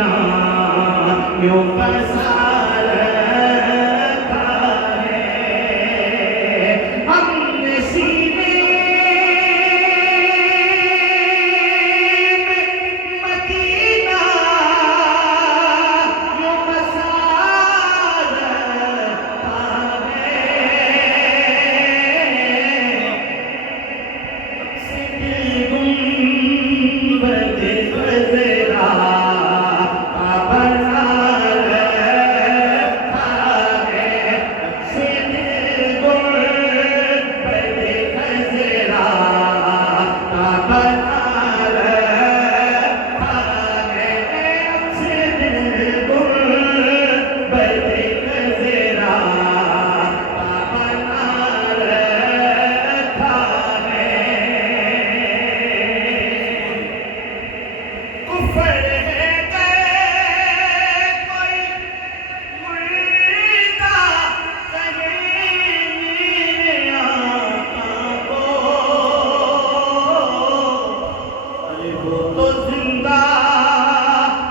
Medina यूं पसार रखा है, हमने सीने में मदीना यूं पसार रखा है, गुंबद खज़रा का बना रखा है, गुंबद खज़रा का बना रखा है, गुंबद खज़रा का बना रखा है। कुफर है गए कोई मुर्दा कहे मेरे आका को, अरे वो तो जिंदा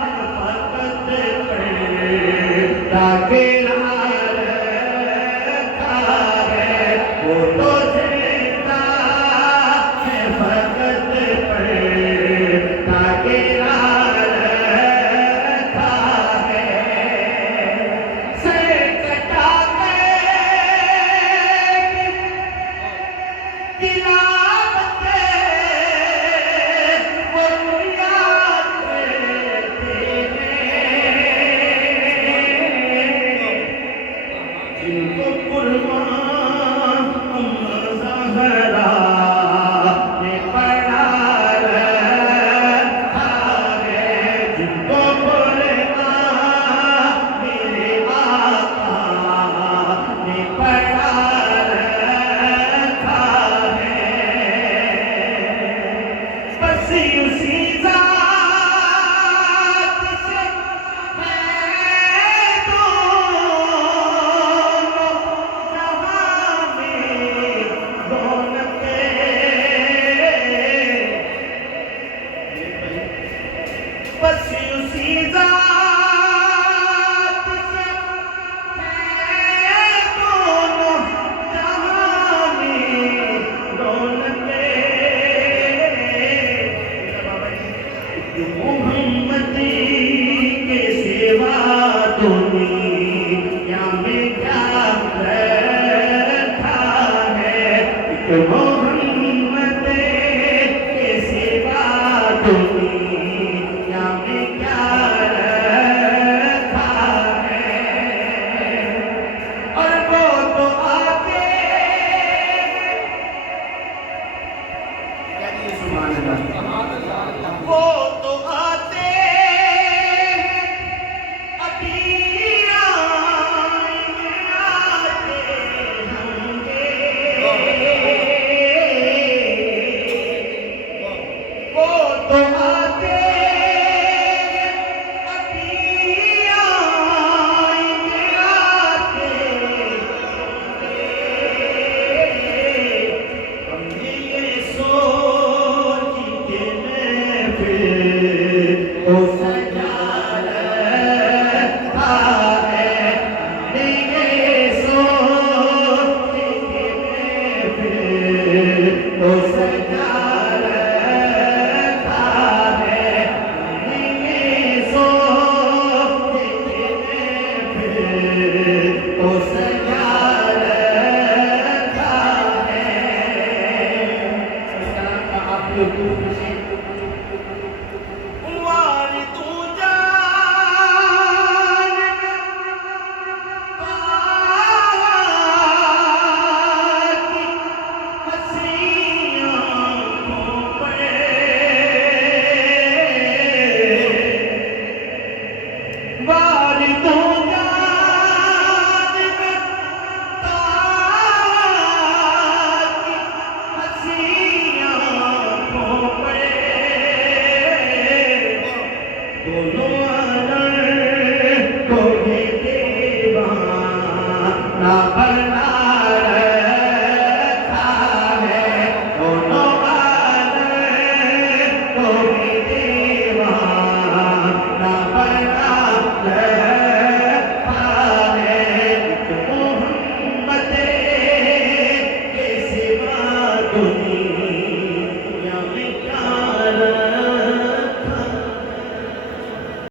है फकत पर्दा गिरा रखा है, वो तो जिंदा है फकत पर्दा गिरा रखा है, सर कटा के तिलावत वो याद करते हैं, जिनको कुर्बान अम्मा ज़हरा ने पढ़ा रखा है, जिनको कुर्बान मेरे आका ने पढ़ा रखा है, बस उसी ज़ात से है दोनों जहां में रौनकें, बस उसी ज़ात से है दोनों जहां में रौनकें, मोहम्मदी